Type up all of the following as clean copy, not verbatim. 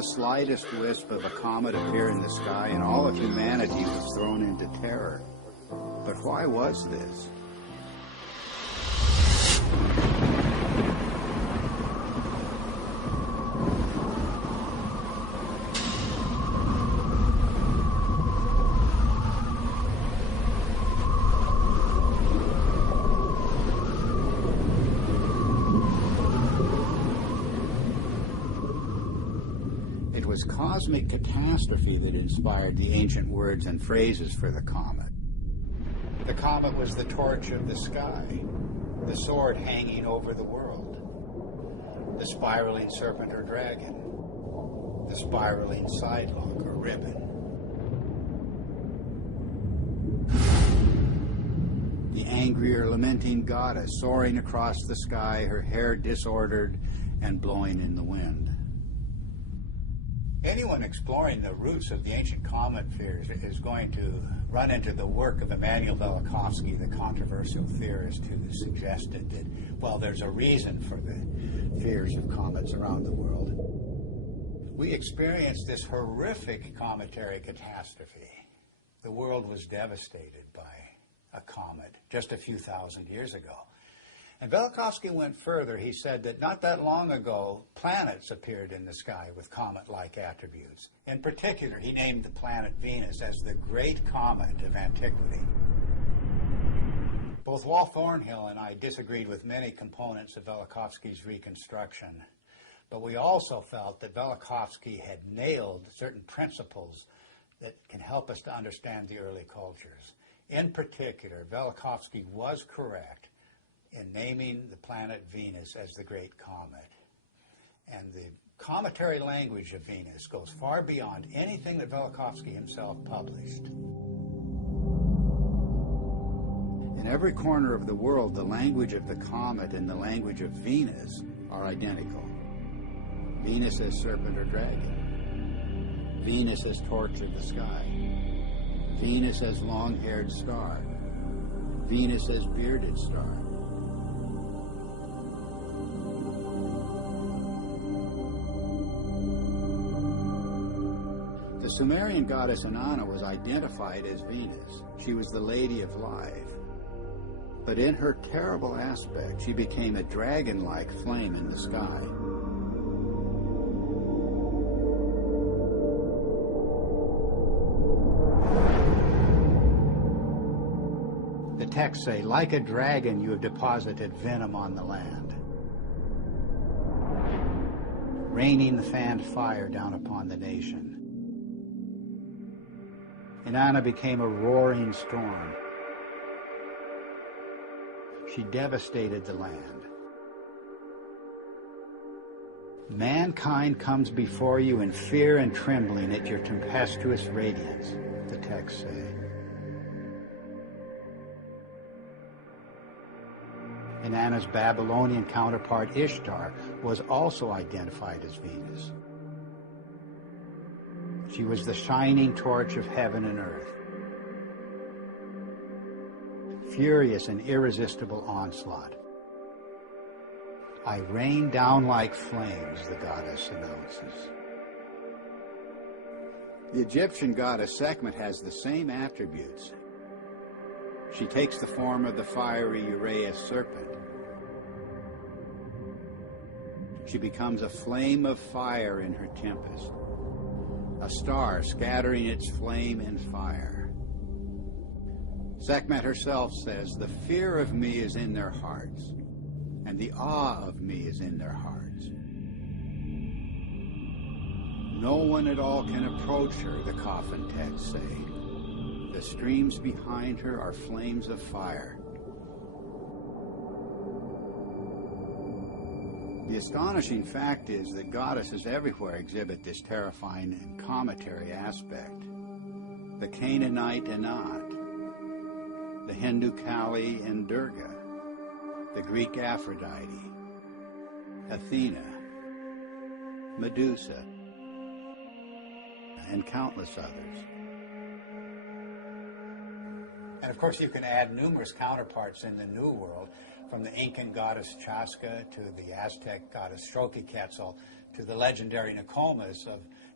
the slightest wisp of a comet appear in the sky, and all of humanity was thrown into terror. But why was this? It was cosmic catastrophe that inspired the ancient words and phrases for the comet. The comet was the torch of the sky, the sword hanging over the world, the spiraling serpent or dragon, the spiraling sidelock or ribbon. The angry or lamenting goddess soaring across the sky, her hair disordered and blowing in the wind. Anyone exploring the roots of the ancient comet fears is going to run into the work of Immanuel Velikovsky, the controversial theorist who suggested that, well, there's a reason for the fears of comets around the world. We experienced this horrific cometary catastrophe. The world was devastated by a comet just a few thousand years ago. And Velikovsky went further. He said that not that long ago, planets appeared in the sky with comet-like attributes. In particular, he named the planet Venus as the great comet of antiquity. Both Walt Thornhill and I disagreed with many components of Velikovsky's reconstruction, but we also felt that Velikovsky had nailed certain principles that can help us to understand the early cultures. In particular, Velikovsky was correct in naming the planet Venus as the great comet. And the cometary language of Venus goes far beyond anything that Velikovsky himself published. In every corner of the world, the language of the comet and the language of Venus are identical. Venus as serpent or dragon. Venus as torch of the sky. Venus as long-haired star. Venus as bearded star. The Sumerian goddess Inanna was identified as Venus. She was the Lady of Life. But in her terrible aspect, she became a dragon-like flame in the sky. The texts say, like a dragon, you have deposited venom on the land, raining the fanned fire down upon the nation. Inanna became a roaring storm. She devastated the land. Mankind comes before you in fear and trembling at your tempestuous radiance, the texts say. Inanna's Babylonian counterpart Ishtar was also identified as Venus. She was the shining torch of heaven and earth. Furious and irresistible onslaught. I rain down like flames, the goddess announces. The Egyptian goddess Sekhmet has the same attributes. She takes the form of the fiery Uraeus serpent. She becomes a flame of fire in her tempest, a star scattering its flame and fire. Sekhmet herself says, the fear of me is in their hearts, and the awe of me is in their hearts. No one at all can approach her, the coffin texts say. The streams behind her are flames of fire. The astonishing fact is that goddesses everywhere exhibit this terrifying and cometary aspect. The Canaanite Anat, the Hindu Kali and Durga, the Greek Aphrodite, Athena, Medusa, and countless others. And of course you can add numerous counterparts in the New World, from the Incan goddess Chaska to the Aztec goddess Xochiquetzal to the legendary Nokomis of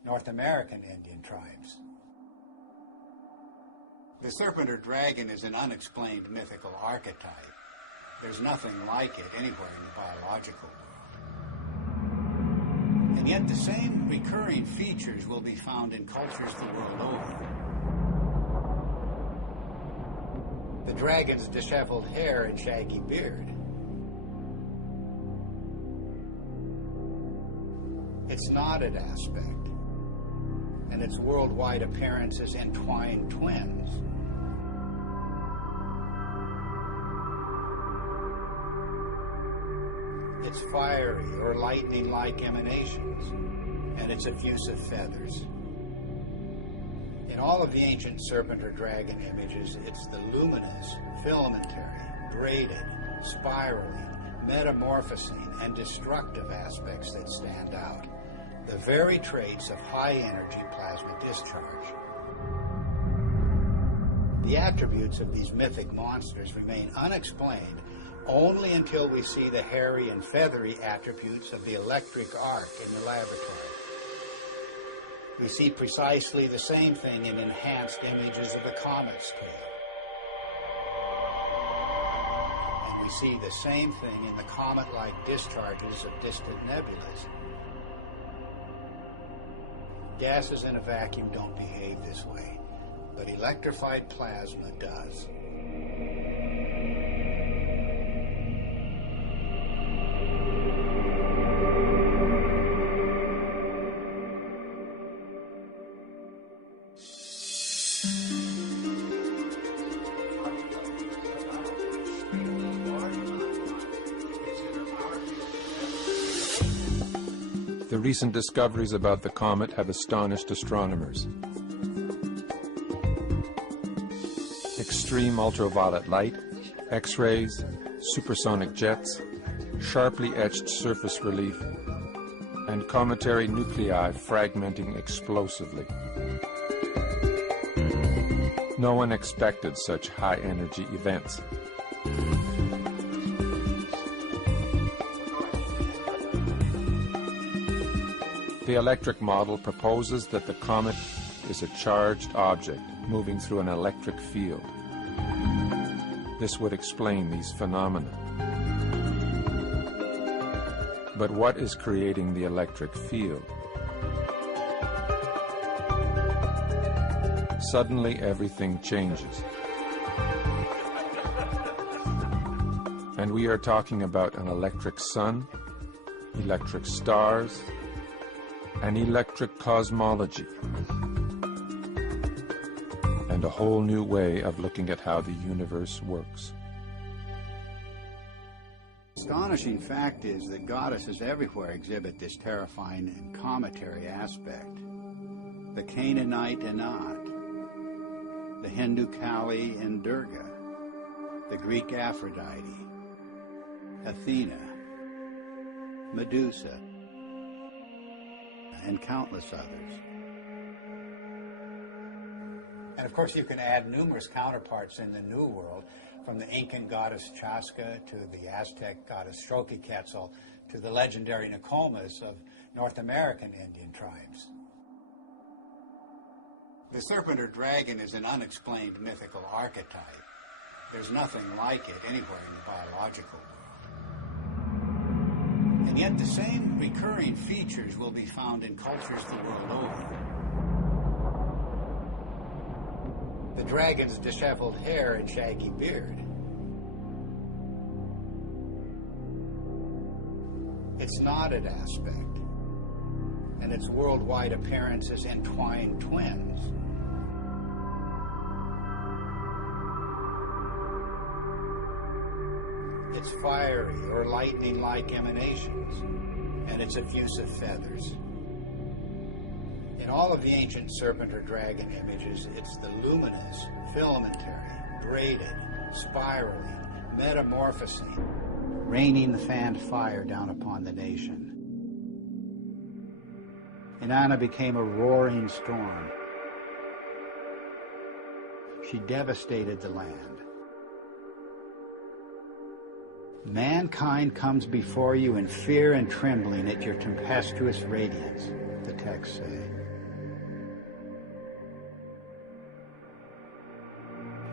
North American Indian tribes. The serpent or dragon is an unexplained mythical archetype. There's nothing like it anywhere in the biological world. And yet the same recurring features will be found in cultures the world over. The dragon's disheveled hair and shaggy beard. Its knotted aspect, and its worldwide appearance as entwined twins. Its fiery or lightning-like emanations, and its effusive feathers. In all of the ancient serpent or dragon images, it's the luminous, filamentary, braided, spiraling, metamorphosing, and destructive aspects that stand out. The very traits of high-energy plasma discharge. The attributes of these mythic monsters remain unexplained only until we see the hairy and feathery attributes of the electric arc in the laboratory. We see precisely the same thing in enhanced images of the comet's tail. And we see the same thing in the comet-like discharges of distant nebulas. Gases in a vacuum don't behave this way, but electrified plasma does. The recent discoveries about the comet have astonished astronomers. Extreme ultraviolet light, X-rays, supersonic jets, sharply etched surface relief, and cometary nuclei fragmenting explosively. No one expected such high-energy events. The electric model proposes that the comet is a charged object moving through an electric field. This would explain these phenomena. But what is creating the electric field? Suddenly everything changes. And we are talking about an electric sun, electric stars, an electric cosmology, and a whole new way of looking at how the universe works. Astonishing fact is that goddesses everywhere exhibit this terrifying and cometary aspect. The Canaanite Inat, the Hindu Kali and Durga, the Greek Aphrodite, Athena, Medusa, and countless others. And of course you can add numerous counterparts in the New World, from the Incan goddess Chaska to the Aztec goddess Xochiquetzal to the legendary Nokomis of North American Indian tribes. The serpent or dragon is an unexplained mythical archetype. There's nothing like it anywhere in the biological world. And yet the same recurring features will be found in cultures the world over. The dragon's disheveled hair and shaggy beard. Its knotted aspect, and its worldwide appearance as entwined twins. Its fiery or lightning-like emanations, and its effusive feathers. In all of the ancient serpent or dragon images, it's the luminous, filamentary, braided, spiraling, metamorphosing, raining the fanned fire down upon the nation. Inanna became a roaring storm. She devastated the land. Mankind comes before you in fear and trembling at your tempestuous radiance, the texts say.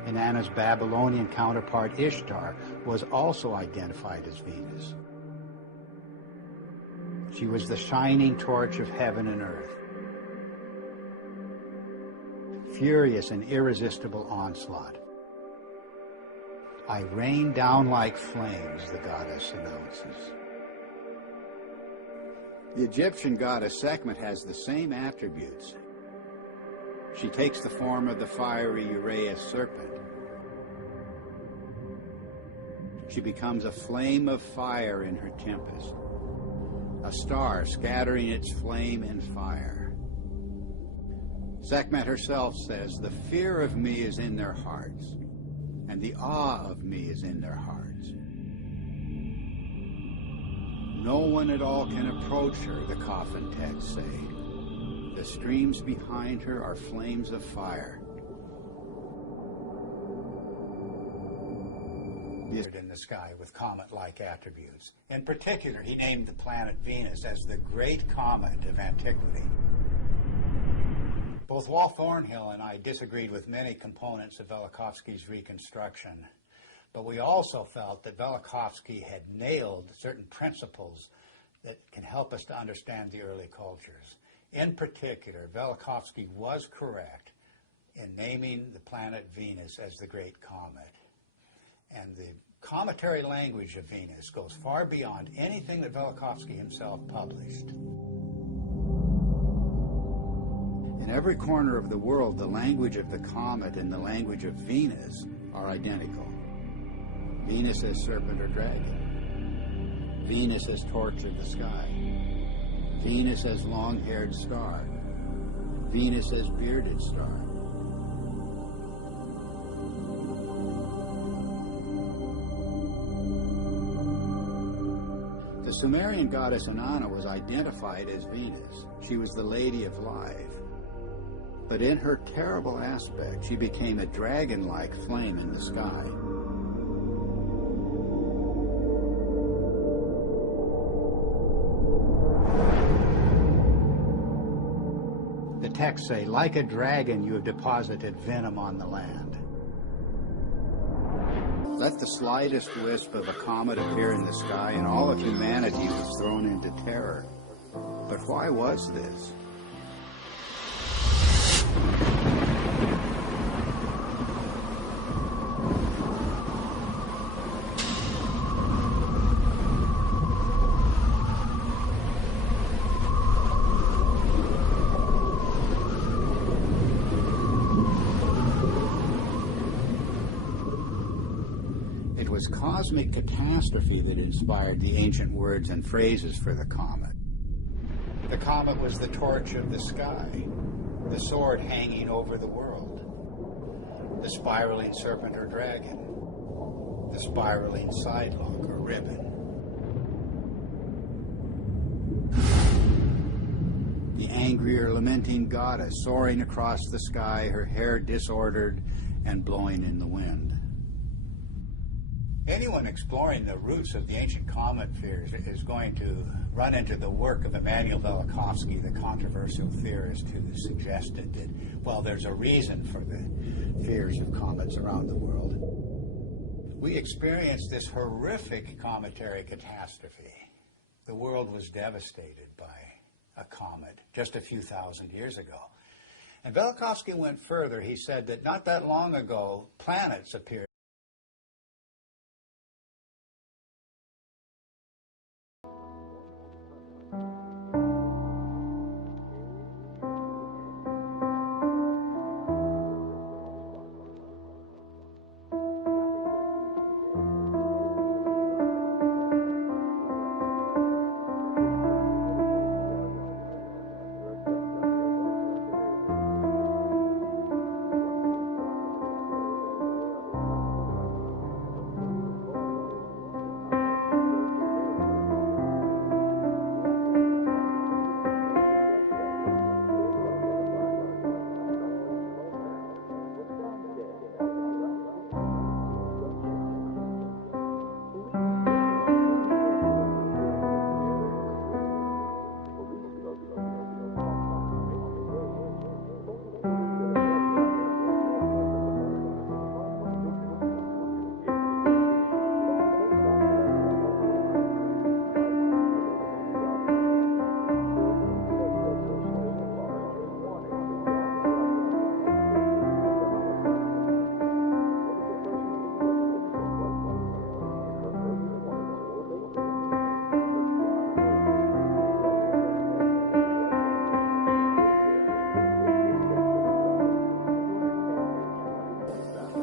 Inanna's Babylonian counterpart Ishtar was also identified as Venus. She was the shining torch of heaven and earth. Furious and irresistible onslaught. I rain down like flames, the goddess announces. The Egyptian goddess Sekhmet has the same attributes. She takes the form of the fiery Uraeus serpent. She becomes a flame of fire in her tempest, a star scattering its flame and fire. Sekhmet herself says, "The fear of me is in their hearts, and the awe of me is in their hearts. No one at all can approach her," the coffin texts say. The streams behind her are flames of fire. In the sky with comet-like attributes. In particular, he named the planet Venus as the great comet of antiquity. Both Walt Thornhill and I disagreed with many components of Velikovsky's reconstruction, but we also felt that Velikovsky had nailed certain principles that can help us to understand the early cultures. In particular, Velikovsky was correct in naming the planet Venus as the great comet. And the cometary language of Venus goes far beyond anything that Velikovsky himself published. In every corner of the world, the language of the comet and the language of Venus are identical. Venus as serpent or dragon. Venus as torch of the sky. Venus as long-haired star. Venus as bearded star. The Sumerian goddess Inanna was identified as Venus. She was the Lady of Life. But in her terrible aspect, she became a dragon-like flame in the sky. The texts say, "Like a dragon, you have deposited venom on the land." Let the slightest wisp of a comet appear in the sky, and all of humanity was thrown into terror. But why was this? It was cosmic catastrophe that inspired the ancient words and phrases for the comet. The comet was the torch of the sky, the sword hanging over the world, the spiraling serpent or dragon, the spiraling sidelock or ribbon. The angry or lamenting goddess soaring across the sky, her hair disordered and blowing in the wind. Anyone exploring the roots of the ancient comet fears is going to run into the work of Immanuel Velikovsky, the controversial theorist who suggested that, well, there's a reason for the fears of comets around the world. We experienced this horrific cometary catastrophe. The world was devastated by a comet just a few thousand years ago. And Velikovsky went further. He said that not that long ago, planets appeared